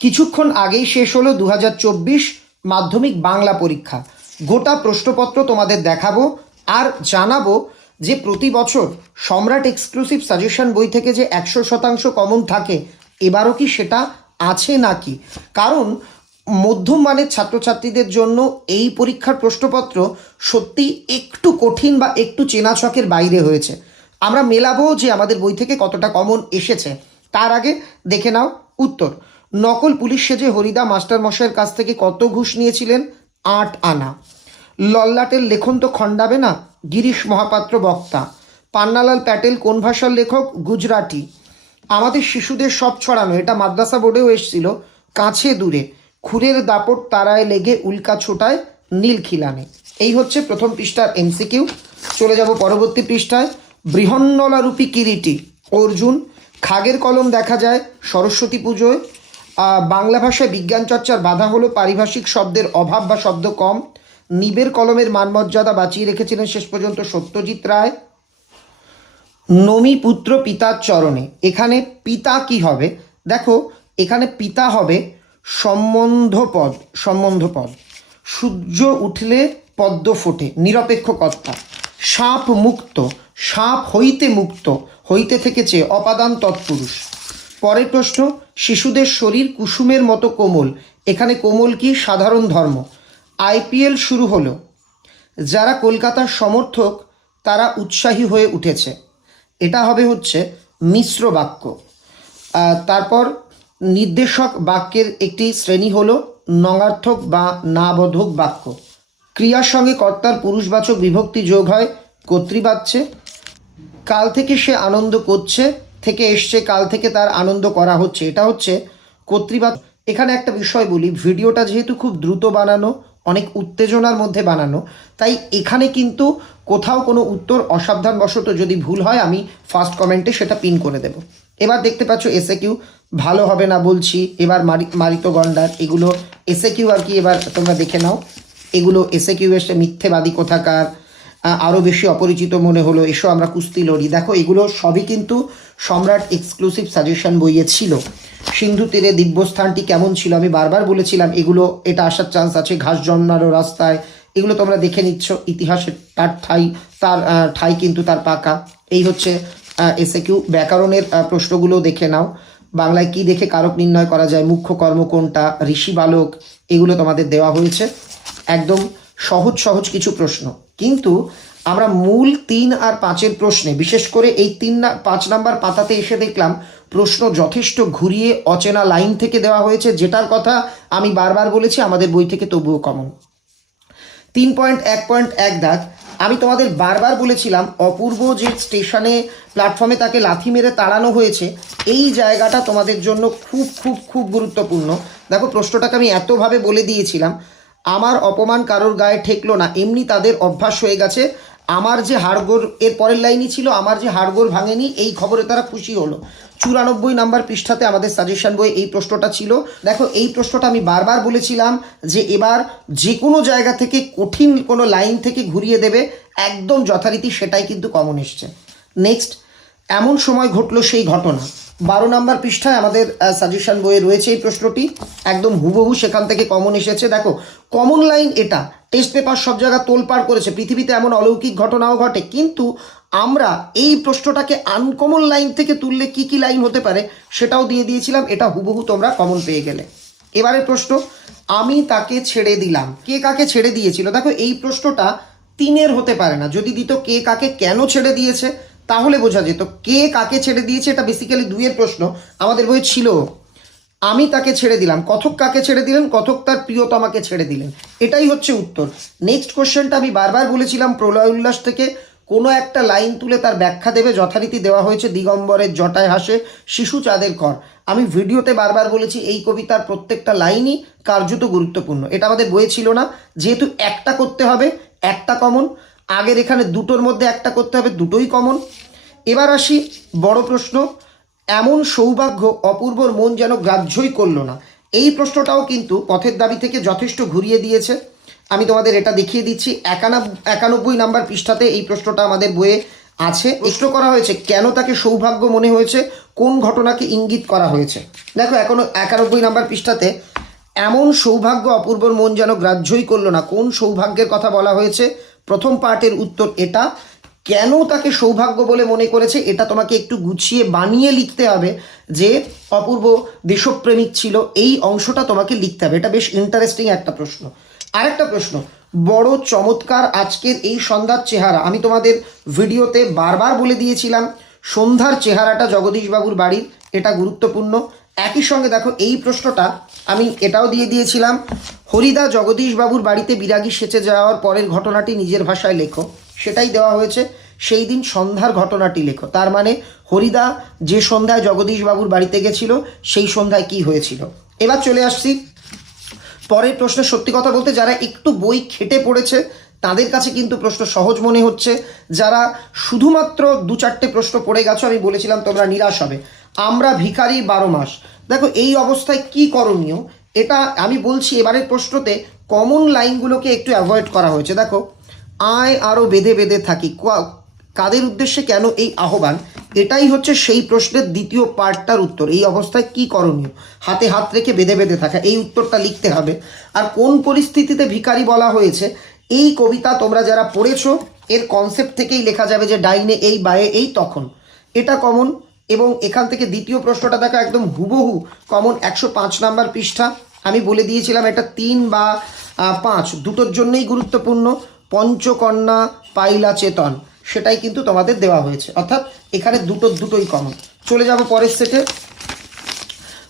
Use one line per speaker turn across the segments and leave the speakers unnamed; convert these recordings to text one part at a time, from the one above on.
কিছুক্ষণ আগেই শেষ হলো দু হাজার চব্বিশ মাধ্যমিক বাংলা পরীক্ষা। গোটা প্রশ্নপত্র তোমাদের দেখাবো আর জানাব যে প্রতি বছর সম্রাট এক্সক্লুসিভ সাজেশন বই থেকে যে একশো শতাংশ কমন থাকে, এবারও কি সেটা আছে নাকি? কারণ মধ্যম মানের ছাত্রছাত্রীদের জন্য এই পরীক্ষার প্রশ্নপত্র সত্যি একটু কঠিন বা একটু চেনা ছকের বাইরে হয়েছে। আমরা মেলাবো যে আমাদের বই থেকে কতটা কমন এসেছে। তার আগে দেখে নাও উত্তর। নকল পুলিশ সেজে হরিদা মাস্টার মশাইয়ের কাছ থেকে কত ঘুষ নিয়েছিলেন? আট আনা। লল্লাটের লেখন তো খণ্ডাবে না? গিরিশ মহাপাত্র বক্তা। পান্নালাল প্যাটেল কোন ভাষার লেখক? গুজরাটি। আমাদের শিশুদের সব ছড়ানো, এটা মাদ্রাসা বোর্ডেও এসেছিল, কাছে দূরে। খুরের দাপট তারায় লেগে উল্কা ছোটায় নীল খিলানে। এই হচ্ছে প্রথম পৃষ্ঠার এমসিকিউ। চলে যাব পরবর্তী পৃষ্ঠায়। বৃহন্নলারূপী কিরিটি, অর্জুন। খাগের কলম দেখা যায় সরস্বতী পুজোয় বাংলা ভাষায় বিজ্ঞান চর্চার বাধা হলো পারিভাষিক শব্দের অভাব বা শব্দ কম। নিবের কলমের মানমর্যাদা বাঁচিয়ে রেখেছিলেন শেষ পর্যন্ত সত্যজিৎ রায়। নমি পুত্র পিতার চরণে। এখানে পিতা কি হবে? দেখো, এখানে পিতা হবে সম্বন্ধপদ সম্বন্ধপদ। সূর্য উঠলে পদ্ম ফোটে, নিরপেক্ষ কর্তা। সাপ মুক্ত, সাপ হইতে মুক্ত, হইতে থেকেছে অপাদান তৎপুরুষ। পরের প্রশ্ন, শিশুদের শরীর কুসুমের মতো কোমল। এখানে কোমল কি সাধারণ ধর্ম? আইপিএল শুরু হলো। যারা কলকাতার সমর্থক, তারা উৎসাহী হয়ে উঠেছে। এটা হবে হচ্ছে মিশ্র বাক্য। তারপর নির্দেশক বাক্যের একটি শ্রেণি হলো নঙার্থক বা নাবোধক বাক্য। ক্রিয়ার সঙ্গে কর্তার পুরুষবাচক বিভক্তি যোগ হয়, কর্তৃবাচ্যে। কাল থেকে সে আনন্দ করছে থেকে এসছে, কাল থেকে তার আনন্দ করা হচ্ছে। এটা হচ্ছে কর্তৃবাদ এখানে একটা বিষয় বলি, ভিডিওটা যেহেতু খুব দ্রুত বানানো, অনেক উত্তেজনার মধ্যে বানানো, তাই এখানে কিন্তু কোথাও কোনো উত্তর অসাবধানবশত যদি ভুল হয়, আমি ফার্স্ট কমেন্টে সেটা পিন করে দেব। এবার দেখতে পাচ্ছ এসে কিউ ভালো হবে না বলছি, এবার মারি, মারিত গন্ডার, এগুলো এসে কিউ আর কি, এবার তোমরা দেখে নাও। এগুলো এসে কিউ এসে মিথ্যেবাদী কোথাকার আরও বেশি অপরিচিত মনে হলো, এসো আমরা কুস্তি লড়ি। দেখো, এগুলো সবই কিন্তু সম্রাট এক্সক্লুসিভ সাজেশন বইয়ে ছিল। সিন্ধু তীরে দিব্যস্থানটি কেমন ছিল? আমি বারবার বলেছিলাম, এগুলো, এটা আসার চান্স আছে, ঘাস জন্মারও রাস্তায়। এগুলো তোমরা দেখে নিচ্ছ, ইতিহাসের তার ঠাই তার ঠাই কিন্তু তার পাকা। এই হচ্ছে এসে কিউ ব্যাকরণের প্রশ্নগুলো দেখে নাও। বাংলায় কি দেখে কারক নির্ণয় করা যায়? মুখ্য কর্ম কোনটা? ঋষি বালক, এগুলো তোমাদের দেওয়া হয়েছে। একদম সহজ সহজ কিছু প্রশ্ন। কিন্তু আমরা মূল তিন আর পাঁচের প্রশ্নে, বিশেষ করে এই তিন পাঁচ নাম্বার পাতাতে এসে দেখলাম প্রশ্ন যথেষ্ট ঘুরিয়ে অচেনা লাইন থেকে দেওয়া হয়েছে, যেটার কথা আমি বারবার বলেছি, আমাদের বই থেকে তবুও কমন তিন পয়েন্ট, এক পয়েন্ট, এক দাগ। আমি তোমাদের বারবার বলেছিলাম, অপূর্ব যে স্টেশনে প্ল্যাটফর্মে তাকে লাথি মেরে তাড়ানো হয়েছে, এই জায়গাটা তোমাদের জন্য খুব খুব খুব গুরুত্বপূর্ণ। দেখো, প্রশ্নটাকে আমি এতভাবে বলে দিয়েছিলাম আমার অপমান কারোর গায়ে ঠেকলো না। এমনি তাদের অভ্যাস হয়ে গেছে। আমার যে হাড়গোড়, এর পরের লাইনই ছিল, আমার যে হাড়গোড় ভাঙেনি, এই খবরে তারা খুশি হলো। চুরানব্বই নাম্বার পৃষ্ঠাতে আমাদের সাজেশন বই এই প্রশ্নটা ছিল। দেখো, এই প্রশ্নটা আমি বারবার বলেছিলাম যে এবার যে কোনো জায়গা থেকে কঠিন কোনো লাইন থেকে ঘুরিয়ে দেবে, একদম যথারীতি সেটাই কিন্তু কমন এসছে। নেক্সট এমন সময় ঘটলো সেই ঘটনা। বারো নাম্বার পৃষ্ঠায় আমাদের সাজেশন বইয়ে রয়েছে এই প্রশ্নটি। একদম হুবহু সেখান থেকে কমন এসেছে। দেখো কমন লাইন এটা টেস্ট পেপার সব জায়গা তোলপাড় করেছে। পৃথিবীতে এমন অলৌকিক ঘটনাও ঘটে। কিন্তু আমরা এই প্রশ্নটাকে আনকমন লাইন থেকে তুললে কি কি লাইন হতে পারে সেটাও দিয়ে দিয়েছিলাম। এটা হুবহু তোমরা কমন পেয়ে গেলে। এবারে প্রশ্ন, আমি তাকে ছেড়ে দিলাম। কে কাকে ছেড়ে দিয়েছিল? দেখো, এই প্রশ্নটা তিনের হতে পারে না। যদি দিত কে কাকে কেন ছেড়ে দিয়েছে তাহলে বোঝা যেত কে কাকে ছেড়ে দিয়েছে, এটা বেসিক্যালি দুইয়ের প্রশ্ন। আমাদের বই ছিল, আমি তাকে ছেড়ে দিলাম, কথক কাকে ছেড়ে দিলেন, কথক তার প্রিয়তমাকে ছেড়ে দিলেন। এটাই হচ্ছে উত্তর। নেক্সট কোশ্চেনটা আমি বারবার বলেছিলাম প্রলয় উল্লাস থেকে, কোনো একটা লাইন তুলে তার ব্যাখ্যা দেবে, যথারীতি দেওয়া হয়েছে দিগম্বরের জটায় হাসে, শিশু চাঁদের কর। আমি ভিডিওতে বারবার বলেছি এই কবিতার প্রত্যেকটা লাইনই কার্যত গুরুত্বপূর্ণ। এটা আমাদের বইয়ে ছিল না, যেহেতু একটা করতে হবে, একটা কমন আগের এখানে দুটোর মধ্যে একটা করতে হবে দুটোই কমন এবার আসি বড় প্রশ্ন এমন সৌভাগ্য অপূর্বর মন যেন গ্রাহ্যই করল না। এই প্রশ্নটাও কিন্তু পথের দাবি থেকে যথেষ্ট ঘুরিয়ে দিয়েছে। আমি তোমাদের এটা দেখিয়ে দিচ্ছি একানব্বই একানব্বই নাম্বার পৃষ্ঠাতে এই প্রশ্নটা আমাদের বইয়ে আছে। প্রশ্ন করা হয়েছে কেন তাকে সৌভাগ্য মনে হয়েছে? কোন ঘটনাকে ইঙ্গিত করা হয়েছে? দেখো এখনও একানব্বই নাম্বার পৃষ্ঠাতে এমন সৌভাগ্য অপূর্বর মন যেন গ্রাহ্যই করল না। কোন সৌভাগ্যের কথা বলা হয়েছে? প্রথম পার্টের উত্তর এটা। কেন তাকে সৌভাগ্য বলে মনে করেছে, এটা তোমাকে একটু গুছিয়ে বানিয়ে লিখতে হবে যে অপূর্ব দেশপ্রেমিক ছিল, এই অংশটা তোমাকে লিখতে হবে। এটা বেশ ইন্টারেস্টিং একটা প্রশ্ন। আরেকটা প্রশ্ন, বড় চমৎকার আজকের এই সন্ধ্যার চেহারা। আমি তোমাদের ভিডিওতে বারবার বলে দিয়েছিলাম, সন্ধ্যার চেহারাটা জগদীশবাবুর বাড়ির, এটা গুরুত্বপূর্ণ। একই সঙ্গে দেখো, এই প্রশ্নটা আমি এটাও দিয়ে দিয়েছিলাম। হরিদা জগদীশবাবুর বাড়িতে বিরাগী সেচে যাওয়ার পরের ঘটনাটি নিজের ভাষায় লেখো। সেটাই দেওয়া হয়েছে, সেই দিন সন্ধ্যার ঘটনাটি লেখো। তার মানে হরিদা যে সন্ধ্যায় জগদীশবাবুর বাড়িতে গেছিল, সেই সন্ধ্যায় কি হয়েছিল? এবার চলে আসছি। পরের প্রশ্নে সত্যি কথা বলতে যারা একটু বই খেটে পড়েছে, তাদের কাছে কিন্তু প্রশ্ন সহজ মনে হচ্ছে। যারা শুধুমাত্র দু চারটে প্রশ্ন পড়ে গেছো, আমি বলেছিলাম তোমরা নিরাশ হবে। আমরা ভিখারি বারো মাস। দেখো, এই অবস্থায় কি করণীয়? এটা আমি বলছি এবারের প্রশ্নতে কমন লাইনগুলোকে একটু অ্যাভয়েড করা হয়েছে। দেখো, আয় আরও বেঁধে বেঁধে থাকি। কাদের উদ্দেশ্যে কেন এই আহ্বান? এটাই হচ্ছে সেই প্রশ্নের দ্বিতীয় পার্টটার উত্তর। এই অবস্থায় কি করণীয়? হাতে হাত রেখে বেঁধে বেঁধে থাকা। এই উত্তরটা লিখতে হবে। আর কোন পরিস্থিতিতে ভিখারি বলা হয়েছে? এই কবিতা তোমরা যারা পড়েছো, এর কনসেপ্ট থেকেই লেখা যাবে যে ডাইনে এই, বায়ে এই, তখন। এটা কমন এবং এখান থেকে দ্বিতীয় প্রশ্নটা দেখো একদম হুবহু কমন একশো পাঁচ নাম্বার পৃষ্ঠা। আমি বলে দিয়েছিলাম এটা তিন বা পাঁচ। দুটোর জন্যই গুরুত্বপূর্ণ। পঞ্চকন্যা পাইলা চেতন, সেটাই কিন্তু তোমাদের দেওয়া হয়েছে। অর্থাৎ এখানে দুটো দুটোই কমন। চলে যাব পরের সেটে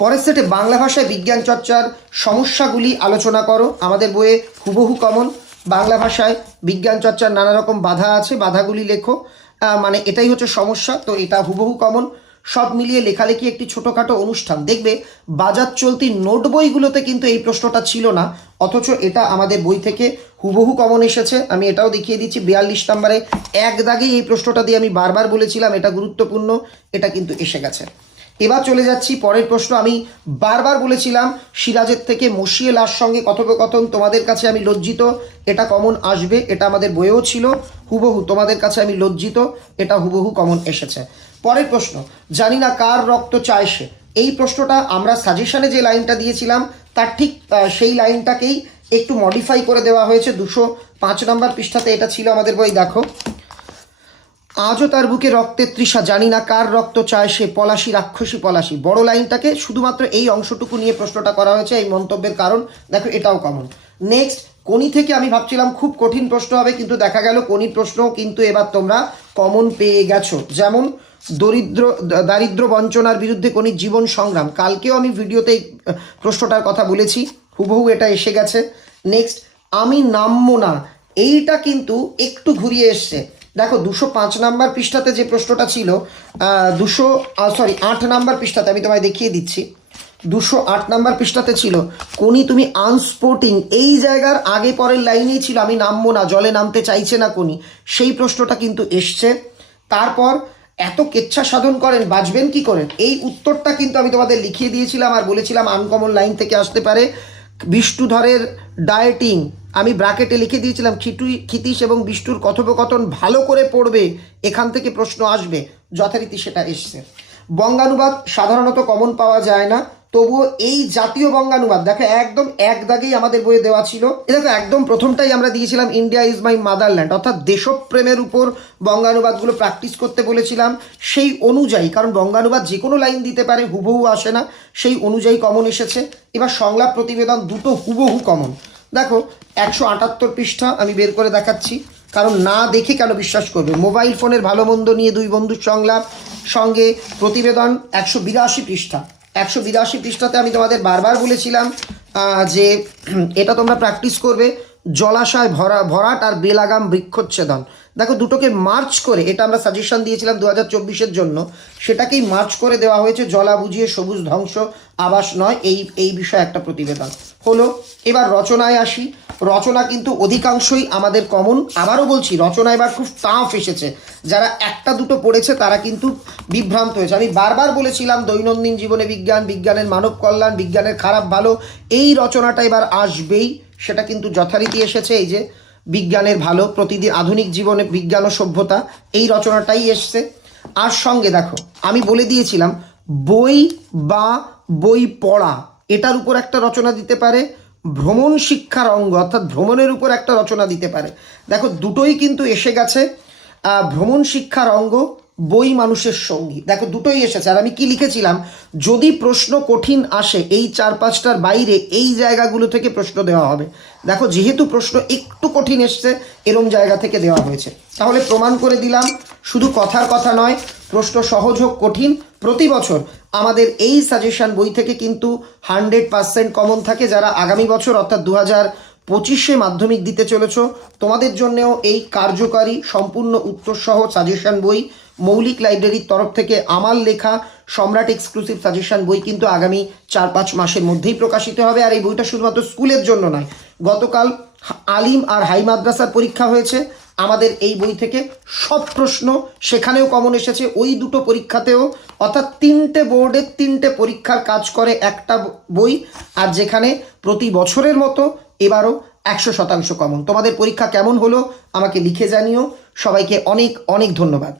পরের সেটে বাংলা ভাষায় বিজ্ঞান চর্চার সমস্যাগুলি আলোচনা করো। আমাদের বইয়ে হুবহু কমন। বাংলা ভাষায় বিজ্ঞান চর্চার নানা রকম বাধা আছে, বাধাগুলি লেখো। মানে এটাই হচ্ছে সমস্যা, তো এটা হুবহু কমন সব মিলিয়ে লেখালেখি একটি ছোটোখাটো অনুষ্ঠান। দেখবে, বাজার চলতি নোট বইগুলোতে কিন্তু এই প্রশ্নটা ছিল না, অথচ এটা আমাদের বই থেকে হুবহু কমন এসেছে। আমি এটাও দেখিয়ে দিচ্ছি, বিয়াল্লিশ নাম্বারে। এক দাগেই এই প্রশ্নটা দিয়ে আমি বারবার বলেছিলাম, এটা গুরুত্বপূর্ণ, এটা কিন্তু এসে গেছে। এবার চলে যাচ্ছি পরের প্রশ্ন। আমি বারবার বলেছিলাম সিরাজের থেকে মশিয়ে লাশ সঙ্গে কথোপকথন তোমাদের কাছে আমি লজ্জিত। এটা কমন আসবে, এটা আমাদের বইয়েও ছিল। হুবহু তোমাদের কাছে আমি লজ্জিত, এটা হুবহু কমন এসেছে। পরের প্রশ্ন, জানি না কার রক্ত চায় সে। এই প্রশ্নটা আমরা সাজেশনে যে লাইনটা দিয়েছিলাম, তার ঠিক সেই লাইনটাকেই একটু মডিফাই করে দেওয়া হয়েছে। দুশো পাঁচ নম্বর পৃষ্ঠাতে এটা ছিল আমাদের বই, দেখো। আজও তার বুকে রক্তের তৃষা, জানি না কার রক্ত চায় সে পলাশি, রাক্ষসী পলাশি। বড় লাইনটাকে শুধুমাত্র এই অংশটুকু নিয়ে প্রশ্নটা করা হয়েছে, এই মন্তব্যের কারণ। দেখো, এটাও কমন নেক্সট কোনি থেকে আমি ভাবছিলাম খুব কঠিন প্রশ্ন হবে, কিন্তু দেখা গেল কোনি প্রশ্নও কিন্তু এবার তোমরা কমন পেয়ে গেছো। যেমন, দরিদ্র দারিদ্র বঞ্চনার বিরুদ্ধে কোনি জীবন সংগ্রাম। কালকেও আমি ভিডিওতে এই প্রশ্নটার কথা বলেছি, হুবহু এটা এসে গেছে। নেক্সট আমি নামবো না। এইটা কিন্তু একটু ঘুরিয়ে এসছে। দেখো, দুশো পাঁচ নাম্বার পৃষ্ঠাতে যে প্রশ্নটা ছিল দুশো সরি আট নাম্বার পৃষ্ঠাতে আমি তোমায় দেখিয়ে দিচ্ছি। দুশো আট নাম্বার পৃষ্ঠাতে ছিল, কোনি, তুমি আনস্পোর্টিং, এই জায়গার আগে পরের লাইনেই ছিল, আমি নামবো না, জলে নামতে চাইছে না কোনি? সেই প্রশ্নটা কিন্তু এসছে। তারপর এত কেচ্ছা সাধন করেন বাঁচবেন কি করেন এই উত্তরটা কিন্তু আমি তোমাদের লিখিয়ে দিয়েছিলাম আর বলেছিলাম, আনকমন লাইন থেকে আসতে পারে। বিষ্ণুধরের ডায়েটিং আমি ব্রাকেটে লিখে দিয়েছিলাম খিটুই ক্ষিতীশ এবং বিষ্ণুর কথোপকথন ভালো করে পড়বে, এখান থেকে প্রশ্ন আসবে। যথারীতি সেটা এসছে। বঙ্গানুবাদ সাধারণত কমন পাওয়া যায় না, তবুও এই জাতীয় বঙ্গানুবাদ, দেখো একদম এক দাগেই আমাদের বইয়ে দেওয়া ছিল। দেখো, একদম প্রথমটাই আমরা দিয়েছিলাম, ইন্ডিয়া ইজ মাই মাদারল্যান্ড অর্থাৎ দেশপ্রেমের উপর বঙ্গানুবাদগুলো প্র্যাকটিস করতে বলেছিলাম। সেই অনুযায়ী, কারণ বঙ্গানুবাদ যে কোনো লাইন দিতে পারে, হুবহু আসে না, সেই অনুযায়ী কমন এসেছে। এবার সংলাপ প্রতিবেদন দুটো হুবহু কমন দেখো, একশো আটাত্তর পৃষ্ঠা আমি বের করে দেখাচ্ছি। কারণ না দেখে কেন বিশ্বাস করবে? মোবাইল ফোনের ভালো মন্দ নিয়ে দুই বন্ধুর সংলাপ, সঙ্গে প্রতিবেদন, একশো বিরাশি পৃষ্ঠা। একশো বিরাশি পৃষ্ঠাতে আমি তোমাদের বারবার বলেছিলাম যে এটা তোমরা প্র্যাকটিস করবে, জলাশয় ভরা, ভরাট আর বেলাগাম বৃক্ষচ্ছেদন। দেখো, দুটোকে মার্চ করে, এটা আমরা সাজেশন দিয়েছিলাম দু হাজার চব্বিশের জন্য, সেটাকেই মার্চ করে দেওয়া হয়েছে, জলা বুঝিয়ে সবুজ ধ্বংস, আবাস নয়, এই এই বিষয়ে একটা প্রতিবেদন। হলো, এবার রচনায় আসি। রচনা কিন্তু অধিকাংশই আমাদের কমন আবারও বলছি রচনা এবার খুব টাফ এসেছে। যারা একটা দুটো পড়েছে, তারা কিন্তু বিভ্রান্ত হয়েছে। আমি বারবার বলেছিলাম, দৈনন্দিন জীবনে বিজ্ঞান, বিজ্ঞানের মানব কল্যাণ, বিজ্ঞানের খারাপ ভালো, এই রচনাটা এবার আসবেই। সেটা কিন্তু যথারীতি এসেছে, এই যে বিজ্ঞানের ভালো প্রতিদিন আধুনিক জীবনে বিজ্ঞান ও সভ্যতা, এই রচনাটাই এসছে। আর সঙ্গে দেখো, আমি বলে দিয়েছিলাম, বই বা বই পড়া এটার উপর একটা রচনা দিতে পারে, ভ্রমণ শিক্ষার অঙ্গ, অর্থাৎ ভ্রমণের উপর একটা রচনা দিতে পারে। দেখো, দুটোই কিন্তু এসে গেছে ভ্রমণ শিক্ষার অঙ্গ, বই মানুষের সঙ্গী। দেখো, দুটোই এসেছে। আর আমি কি লিখেছিলাম? যদি প্রশ্ন কঠিন আসে, এই চার পাঁচটার বাইরে এই জায়গাগুলো থেকে প্রশ্ন দেওয়া হবে। দেখো, যেহেতু প্রশ্ন একটু কঠিন এসছে, এরম জায়গা থেকে দেওয়া হয়েছে। তাহলে প্রমাণ করে দিলাম, শুধু কথার কথা নয়, প্রশ্ন সহজ হোক, কঠিন প্রতি বছর আমাদের এই সাজেশন বই থেকে কিন্তু হান্ড্রেড পার্সেন্ট কমন থাকে যারা আগামী বছর, অর্থাৎ দু হাজার পঁচিশে মাধ্যমিক দিতে চলেছ। তোমাদের জন্যেও এই কার্যকারী, সম্পূর্ণ উত্তরসহ সাজেশন বই, মৌলিক লাইব্রেরির তরফ থেকে আমার লেখা সম্রাট এক্সক্লুসিভ সাজেশন বই কিন্তু আগামী চার পাঁচ মাসের মধ্যেই প্রকাশিত হবে। আর এই বইটা শুধুমাত্র স্কুলের জন্য নয়, গতকাল আলিম আর হাই মাদ্রাসার পরীক্ষা হয়েছে। আমাদের এই বই থেকে সব প্রশ্ন সেখানেও কমন এসেছে। ওই দুটো পরীক্ষাতেও, অর্থাৎ তিনটে বোর্ডের তিনটে পরীক্ষার কাজ করে একটা বই, আর যেখানে প্রতি বছরের মতো এবারও একশো শতাংশ কমন। তোমাদের পরীক্ষা কেমন হলো আমাকে লিখে জানিও। সবাইকে অনেক অনেক ধন্যবাদ।